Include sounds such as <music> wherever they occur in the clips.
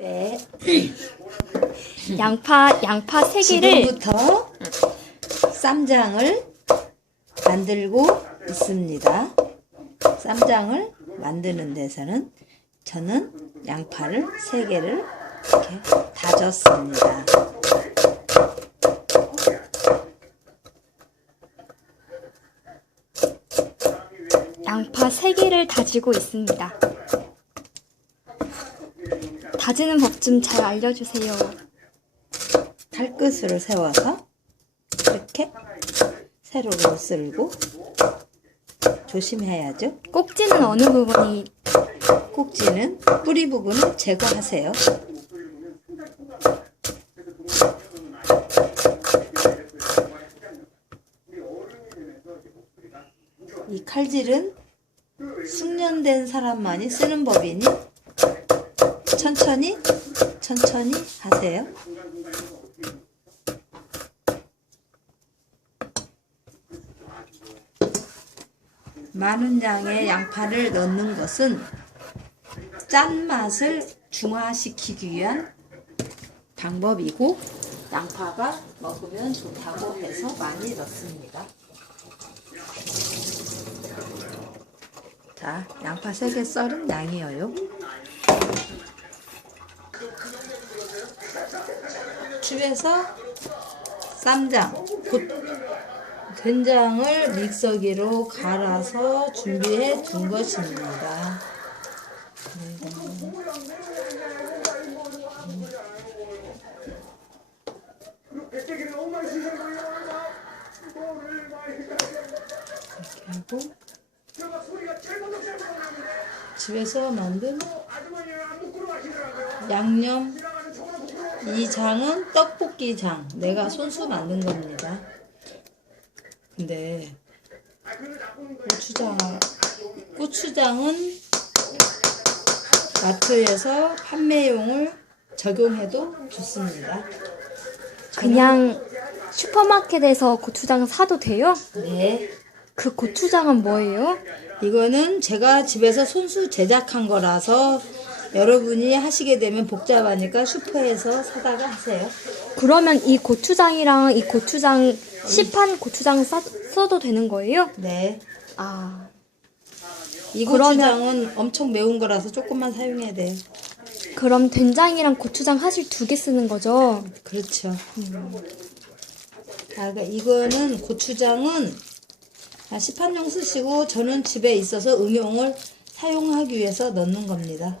네. 양파 양파 세 개를 지금부터 쌈장을 만들고 있습니다. 쌈장을 만드는 데서는 저는 양파를 세 개를 이렇게 다졌습니다. 양파 세 개를 다지고 있습니다. 다지는 법 좀 잘 알려주세요. 칼끝으로 세워서 이렇게 세로로 쓸고 조심해야죠. 꼭지는 어느 부분이 꼭지는 뿌리 부분을 제거하세요. 이 칼질은 숙련된 사람만이 쓰는 법이니 천천히 천천히 하세요. 많은 양의 양파를 넣는 것은 짠맛을 중화시키기 위한 방법이고 양파가 먹으면 좋다고 해서 많이 넣습니다. 자, 양파 3개 썰은 양이에요. 집에서 쌈장, 곧 된장을 믹서기로 갈아서 준비해 둔 것입니다. 이렇게 하고 집에서 만든 양념 이 장은 떡볶이 장 내가 손수 만든 겁니다 근데 고추장 고추장은 마트에서 판매용을 적용해도 좋습니다 그냥 슈퍼마켓에서 고추장 사도 돼요? 네 그 고추장은 뭐예요? 이거는 제가 집에서 손수 제작한 거라서 여러분이 하시게 되면 복잡하니까 슈퍼에서 사다가 하세요. 그러면 이 고추장이랑 이 고추장 시판 고추장 싸, 써도 되는 거예요? 네. 아 이 그러면- 고추장은 엄청 매운 거라서 조금만 사용해야 돼요. 그럼 된장이랑 고추장 사실 두 개 쓰는 거죠? 그렇죠. 아, 그러니까 이거는 고추장은 아, 시판용 쓰시고 저는 집에 있어서 응용을 사용하기 위해서 넣는 겁니다.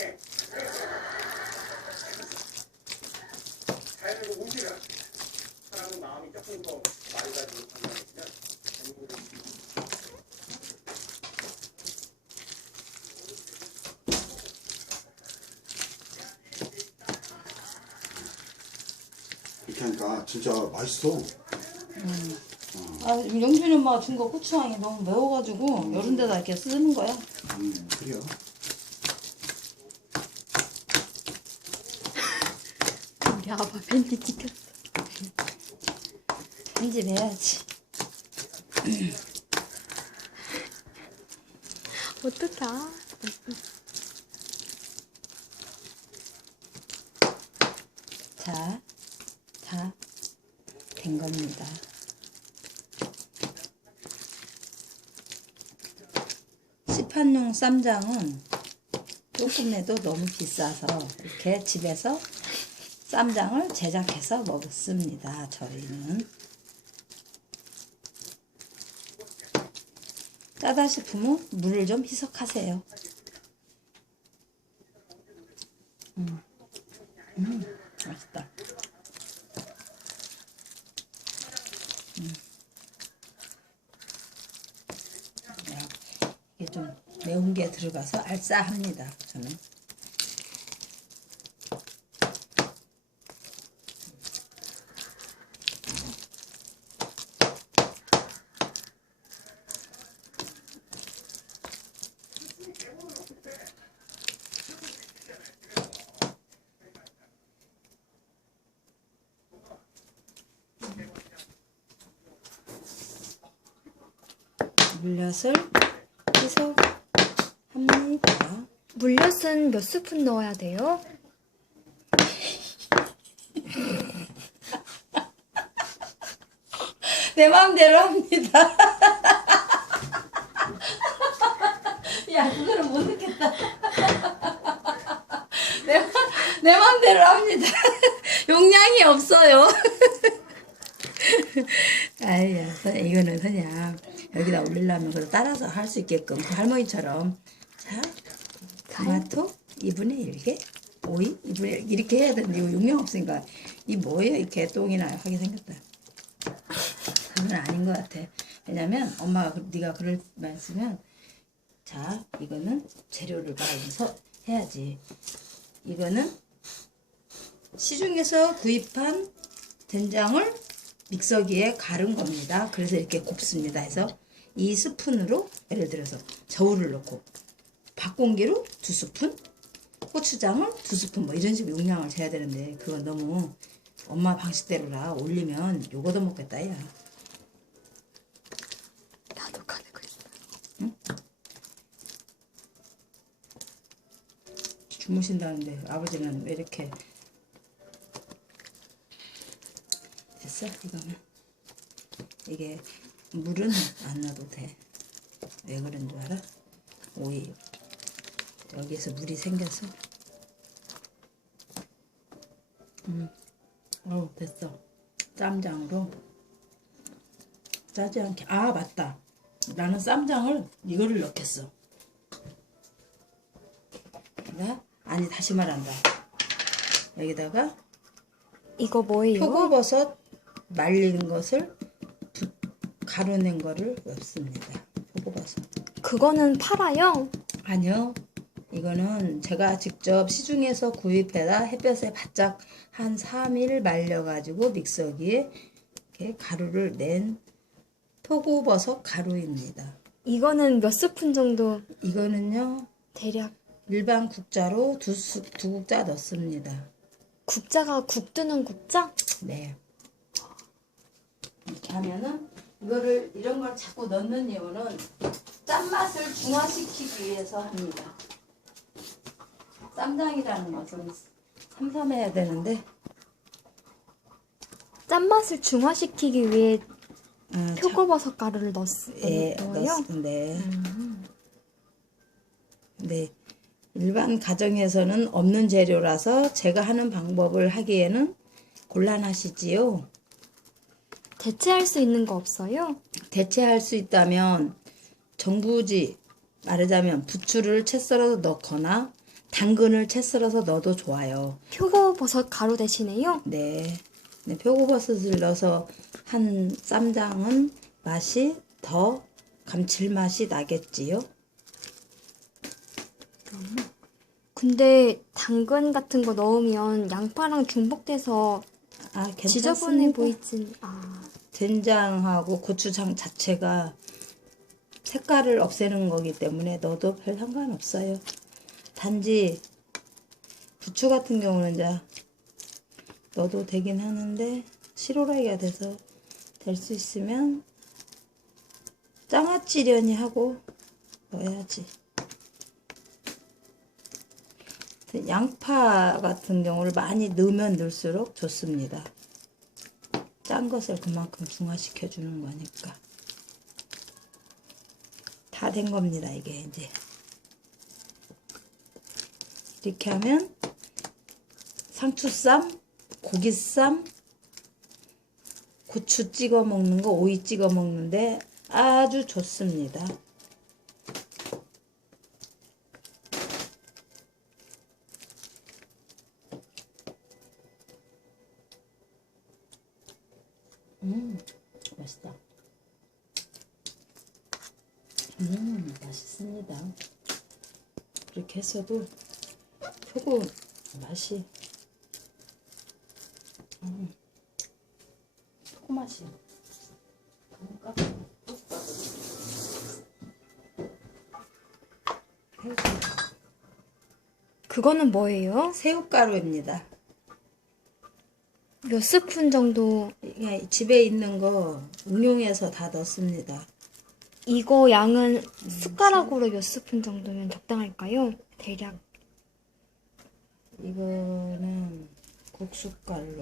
까 진짜 맛있어. 아, 영준이 엄마가 준 거 고추장이 너무 매워가지고 이런 데다 이렇게 쓰는 거야. 음, 그래요. 우리 아빠 팬티 찍혔어. 편집 해야지. <clears throat> 어떡하? 자, 다 된 겁니다. 시판용 쌈장은 조금 해도 너무 비싸서 이렇게 집에서 쌈장을 제작해서 먹습니다. 저희는 짜다 싶으면 물을 좀 희석하세요. 음, 음 맛있다. 들어가서 알싸합니다. 저는. 물엿을 씻어 다. 물엿은 몇 스푼 넣어야 돼요? <laughs> 내 마음대로 합니다. <laughs> 야, 그거는 못 넣겠다. <laughs> 내, 마, 내 마음대로 합니다. 용량이 없어요. 선생님, 이거는 그냥 여기다 올리려면 그걸 따라서 할 수 있게끔 그 할머니처럼 자, 토마토 2분의 1개 오이 2분의 1 이렇게 해야 되는데 이거 용량 없으니까 이 뭐예요? 이 개똥이나 하게 생겼다. 그건 아닌 것 같아. 왜냐면 엄마가 그- 네가 그럴 말씀은 자 이거는 재료를 말해서 해야지. 이거는 시중에서 구입한 된장을 믹서기에 갈은 겁니다. 그래서 이렇게 곱습니다. 해서 이 스푼으로 예를 들어서 저울을 넣고 밥공기로 두 스푼, 고추장을 두 스푼 뭐 이런 식으로 용량을 재야 되는데 그건 너무 엄마 방식대로라 올리면 요거도 먹겠다 야. 나도 거 있어. 주무신다는데 아버지는 왜 이렇게 됐어 이거는 이게 물은 안 넣어도 돼 왜 그런 줄 알아? 오이 여기서 물이 생겨서 음 어우 됐어 쌈장으로 짜지 않게 아 맞다 나는 쌈장을 이거를 넣겠어 나 아니 다시 말한다. 여기다가 이거 뭐예요? 표고버섯 말린 것을 부- 가루낸 거를 넣습니다. 표고버섯. 그거는 팔아요? 아니요. 이거는 제가 직접 시중에서 구입해다 햇볕에 바짝 한 3일 말려가지고 믹서기에 이렇게 가루를 낸 표고버섯 가루입니다. 이거는 몇 스푼 정도 이거는요 대략 일반 국자로 두, 수, 두 국자 넣습니다. 국자가 국 뜨는 국자? 네. 이렇게 하면은 이거를 이런 걸 자꾸 넣는 이유는 짠맛을 중화시키기 위해서 합니다. 쌈장이라는 것은 삼삼해야 되는데 짠맛을 중화시키기 위해 아, 표고버섯 가루를 넣었, 예? 넣었는데 네. 일반 가정에서는 없는 재료라서 제가 하는 방법을 하기에는 곤란하시지요. 대체할 수 있는 거 없어요? 대체할 수 있다면 정부지 말하자면 부추를 채 썰어서 넣거나 당근을 채 썰어서 넣어도 좋아요. 표고버섯 가루 대신에요? 네. 네, 표고버섯을 넣어서 한 쌈장은 맛이 더 감칠맛이 나겠지요. 근데 당근 같은 거 넣으면 양파랑 중복돼서 아, 괜찮습니다. 지저분해 보이진 아 된장하고 고추장 자체가 색깔을 없애는 거기 때문에 넣어도 별 상관없어요. 단지 부추 같은 경우는 이제 넣어도 되긴 하는데 실오라기가 돼서 될 수 있으면 장아찌려니 하고 넣어야지. 양파 같은 경우를 많이 넣으면 넣을수록 좋습니다. 짠 것을 그만큼 중화시켜 주는 거니까 다 된 겁니다 이게 이제 이렇게 하면 상추쌈 고기쌈 고추 찍어 먹는 거 오이 찍어 먹는데 아주 좋습니다. 음 맛있다. 음 맛있습니다. 이렇게 해서도 표고 맛이. 음. 표고 맛이. 그러니까? 그거는 뭐예요? 새우가루입니다. 몇 스푼 정도? 집에 있는 거 응용해서 다 넣습니다. 이거 양은 숟가락으로 몇 스푼 정도면 적당할까요? 대략 이거는 국숫가루.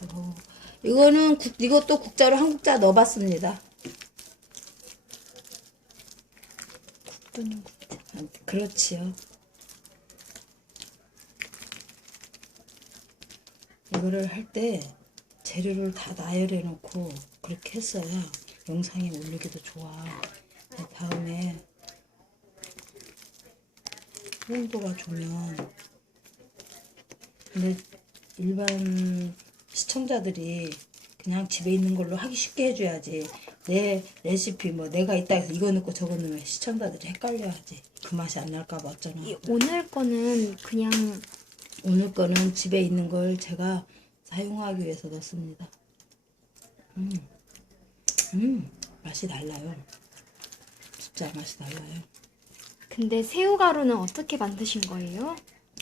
저거. 이거는 국, 이것도 국자로 한 국자 넣어봤습니다. 국도는 국자. 아, 그렇지요. 이거를 할 때 재료를 다 나열해 놓고 그렇게 했어야 영상에 올리기도 좋아. 다음에 홍도가 좋으면. 근데 일반 시청자들이 그냥 집에 있는 걸로 하기 쉽게 해줘야지. 내 레시피 뭐 내가 있다 해서 이거 넣고 저거 넣으면 시청자들이 헷갈려하지. 그 맛이 안 날까봐 어쩌나. 이 오늘 거는 그냥 오늘 거는 집에 있는 걸 제가 사용하기 위해서 넣습니다. 음, 음. 맛이 달라요. 진짜 맛이 달라요 근데 새우가루는 어떻게 만드신 거예요?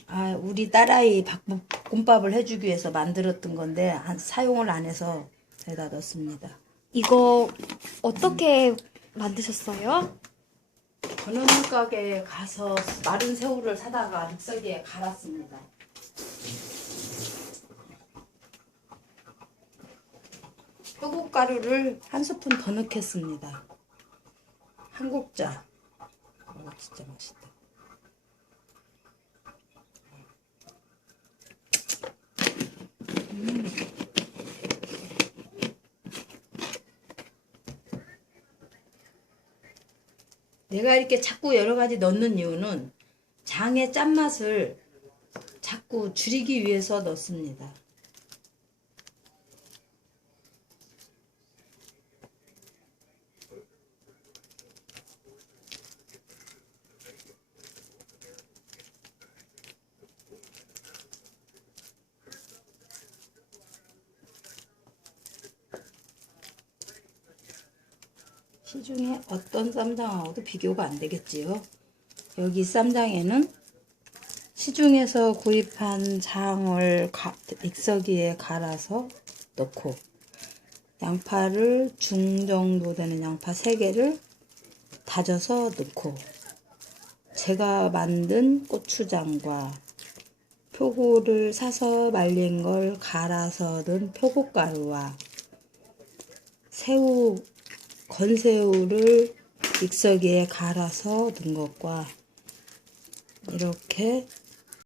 아, 우리 딸아이 밥- 곰밥을 해주기 위해서 만들었던 건데 안- 사용을 안 해서 여기다 넣습니다. 이거 어떻게 만드셨어요? 건어물 가게에 가서 마른 새우를 사다가 믹서기에 갈았습니다. 표고가루를 한 스푼 더 넣겠습니다. 한 국자. 오, 진짜 맛있다. 내가 이렇게 자꾸 여러 가지 넣는 이유는 장의 짠맛을 자꾸 줄이기 위해서 넣습니다. 시중에 어떤 쌈장하고도 비교가 안 되겠지요. 여기 쌈장에는 시중에서 구입한 장을 가- 믹서기에 갈아서 넣고 양파를 중 정도 되는 양파 3개를 다져서 넣고 제가 만든 고추장과 표고를 사서 말린 걸 갈아서 넣은 표고가루와 새우 건새우를 믹서기에 갈아서 넣은 것과 이렇게